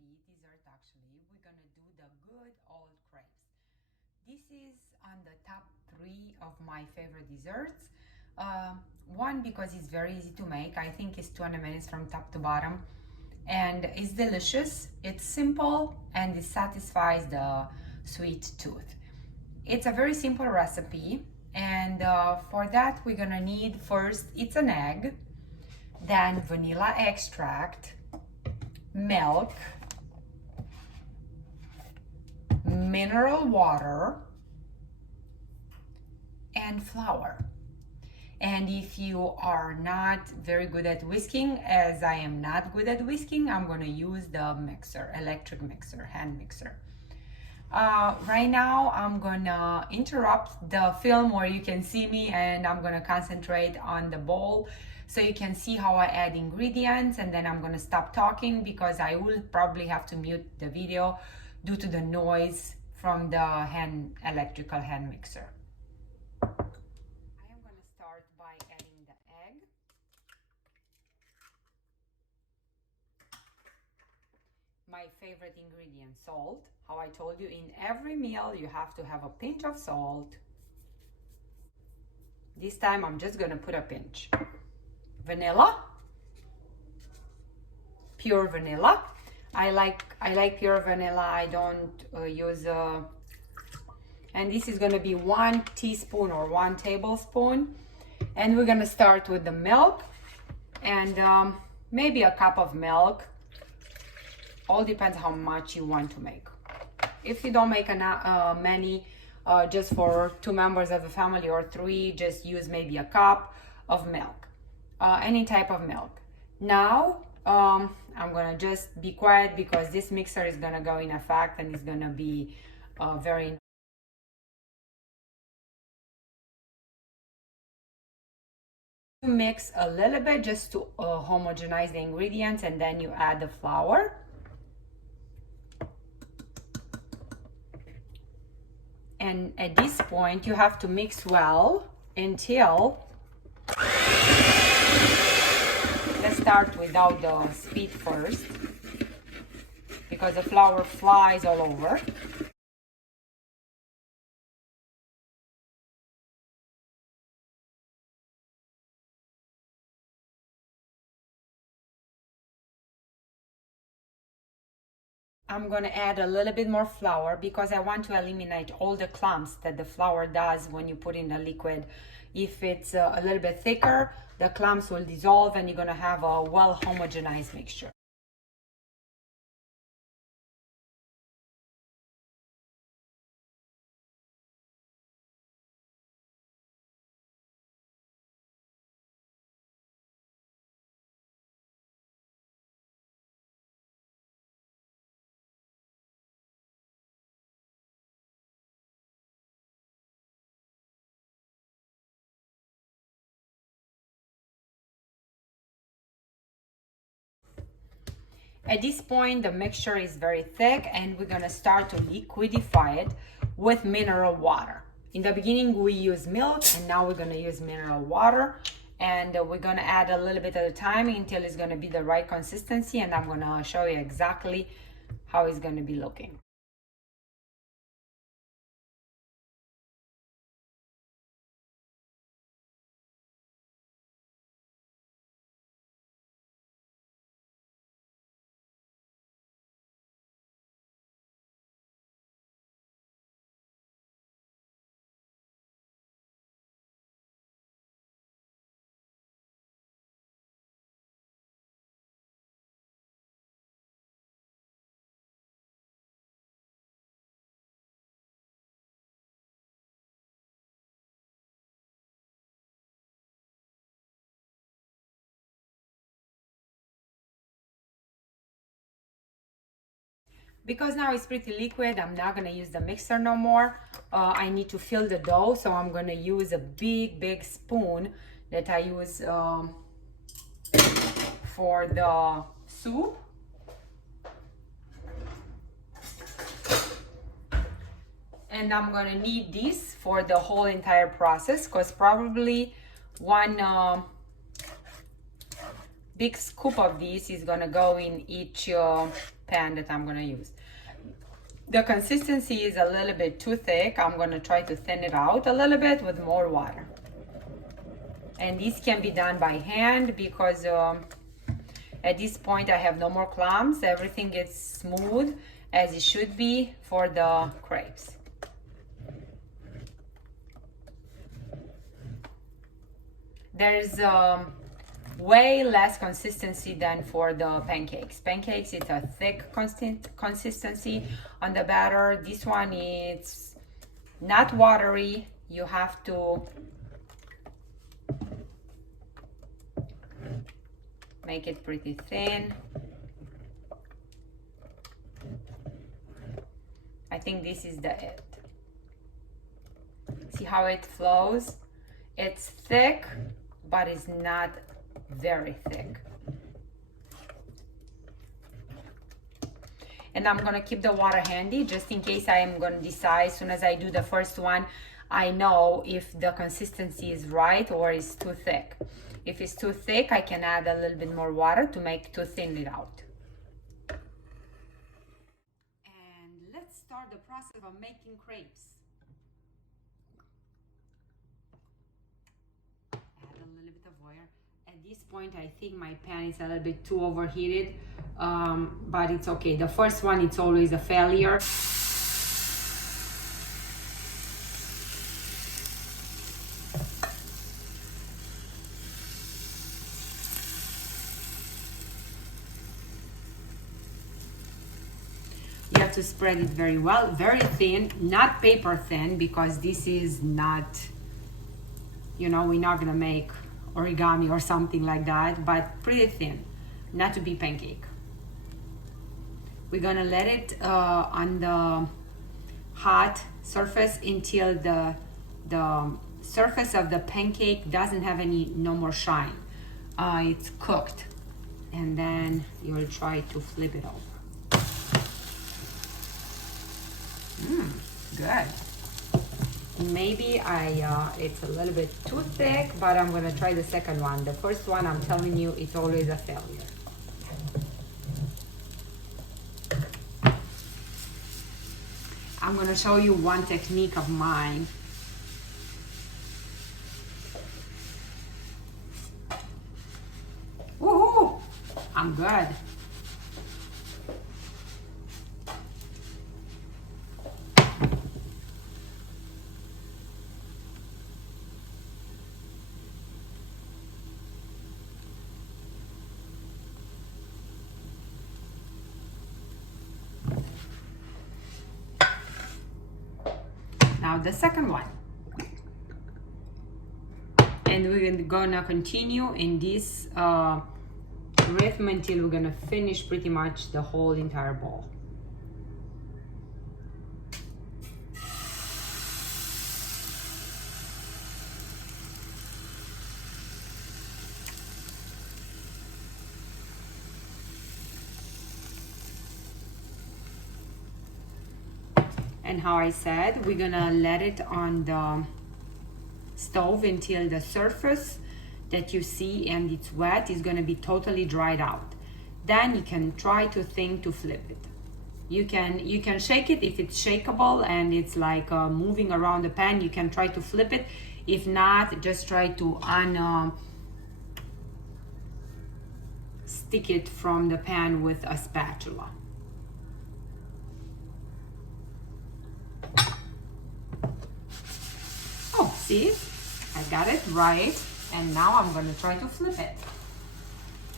recipe, dessert actually. We're gonna do the good old crepes. This is on the top 3 of my favorite desserts. One, because it's very easy to make. I think it's 20 minutes from top to bottom, and it's delicious. It's simple and it satisfies the sweet tooth. It's a very simple recipe, and for that we're gonna need first, it's an egg, then vanilla extract, milk, mineral water, and flour. And if you are not very good at whisking, as I am not good at whisking, I'm going to use the mixer, electric mixer, hand mixer. Right now I'm going to interrupt the film where you can see me, and I'm going to concentrate on the bowl so you can see how I add ingredients, and then I'm going to stop talking because I will probably have to mute the video due to the noise from the electrical hand mixer. I am going to start by adding the egg. My favorite ingredient, salt. How I told you, in every meal you have to have a pinch of salt. This time I'm just going to put a pinch. Vanilla, pure vanilla. I like pure vanilla. I don't use and this is going to be 1 teaspoon or 1 tablespoon, and we're going to start with the milk, and maybe a cup of milk. All depends how much you want to make. If you don't make many, just for 2 members of the family or 3, just use maybe a cup of milk, any type of milk. Now I'm gonna just be quiet because this mixer is gonna go in effect, and it's gonna be very. Mix a little bit just to homogenize the ingredients, and then you add the flour. And at this point you have to mix well until, let's start without the speed first because the flour flies all over. I'm going to add a little bit more flour because I want to eliminate all the clumps that the flour does when you put in the liquid. If it's a little bit thicker, the clumps will dissolve and you're going to have a well homogenized mixture. At this point, the mixture is very thick, and we're gonna start to liquidify it with mineral water. In the beginning, we use milk, and now we're gonna use mineral water, and we're gonna add a little bit at a time until it's gonna be the right consistency, and I'm gonna show you exactly how it's gonna be looking. Because now it's pretty liquid, I'm not gonna use the mixer no more. I need to fill the dough, so I'm gonna use a big spoon that I use for the soup. And I'm gonna need this for the whole entire process, because probably big scoop of this is gonna go in each pan that I'm gonna use. The consistency is a little bit too thick. I'm gonna try to thin it out a little bit with more water. And this can be done by hand because at this point I have no more clumps. Everything gets smooth as it should be for the crepes. There's way less consistency than for the pancakes. Pancakes, it's a thick consistency on the batter. This one, it's not watery. You have to make it pretty thin. I think this is the it. See how it flows? It's thick, but it's not very thick. And I'm gonna keep the water handy just in case I am gonna decide as soon as I do the first one, I know if the consistency is right or is too thick. If it's too thick, I can add a little bit more water to thin it out. And let's start the process of making crepes. Add a little bit of oil. At this point, I think my pan is a little bit too overheated, but it's okay. The first one, it's always a failure. You have to spread it very well, very thin, not paper thin, because this is not, you know, we're not gonna make origami or something like that, but pretty thin, not to be pancake. We're gonna let it on the hot surface until the surface of the pancake doesn't have no more shine. It's cooked, and then you will try to flip it over. Good. Maybe it's a little bit too thick, but I'm gonna try the second one. The first one, I'm telling you, it's always a failure. I'm gonna show you one technique of mine. Woohoo! I'm good. Now the second one, and we're gonna continue in this rhythm until we're gonna finish pretty much the whole entire bowl. And how I said, we're gonna let it on the stove until the surface that you see and it's wet is gonna be totally dried out. Then you can try to think to flip it. You can shake it if it's shakeable and it's like moving around the pan. You can try to flip it. If not, just try to stick it from the pan with a spatula. Oh, see, I got it right, and now I'm gonna try to flip it.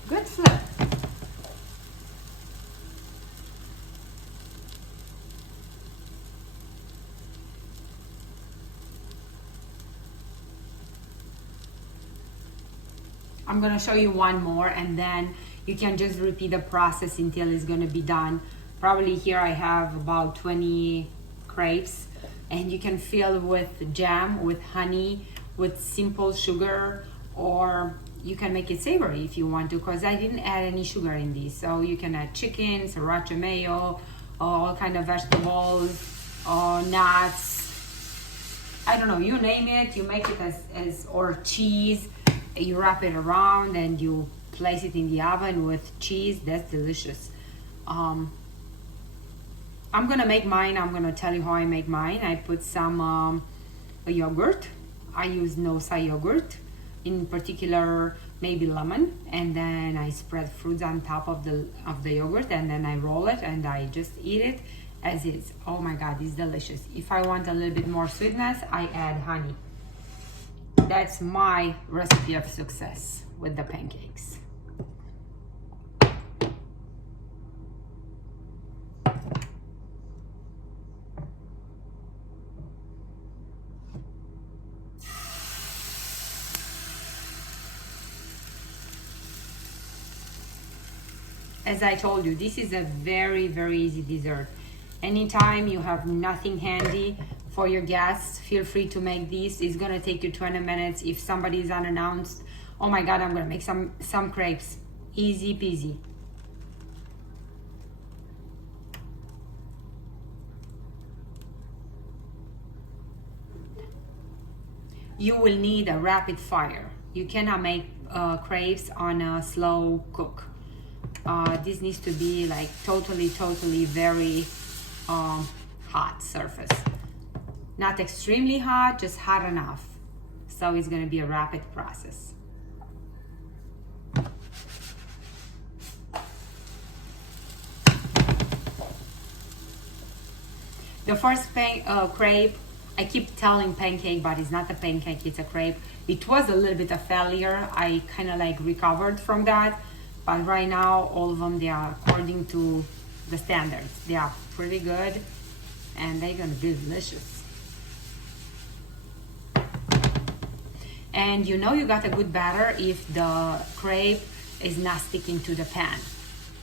Good flip. I'm gonna show you one more, and then you can just repeat the process until it's gonna be done. Probably here I have about 20 crepes, and you can fill with jam, with honey, with simple sugar, or you can make it savory if you want to, because I didn't add any sugar in these. So you can add chicken, sriracha mayo, all kind of vegetables, or nuts. I don't know, you name it. You make it as or cheese. You wrap it around and you place it in the oven with cheese. That's delicious. I'm gonna make mine. I'm gonna tell you how I make mine. I put some yogurt. I use no-soy yogurt, in particular maybe lemon, and then I spread fruits on top of the yogurt, and then I roll it and I just eat it as is. Oh my god, it's delicious. If I want a little bit more sweetness, I add honey. That's my recipe of success with the pancakes. As I told you, this is a very, very easy dessert. Anytime you have nothing handy for your guests, feel free to make these. It's gonna take you 20 minutes. If somebody is unannounced, oh my god, I'm gonna make some crepes. Easy peasy. You will need a rapid fire. You cannot make crepes on a slow cook. This needs to be like totally very hot surface. Not extremely hot, just hot enough. So it's gonna be a rapid process. The first crepe, I keep telling pancake, but it's not a pancake, it's a crepe. It was a little bit of failure. I kind of like recovered from that. But right now, all of them, they are according to the standards. They are pretty good, and they're gonna be delicious. And you know you got a good batter if the crepe is not sticking to the pan.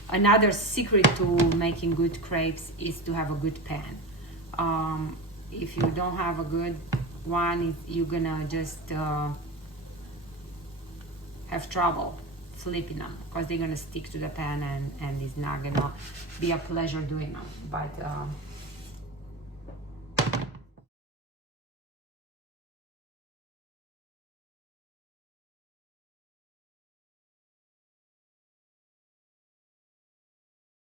Another secret to making good crepes is to have a good pan. If you don't have a good one, you're gonna just have trouble flipping them because they're gonna stick to the pan, and it's not gonna be a pleasure doing them. But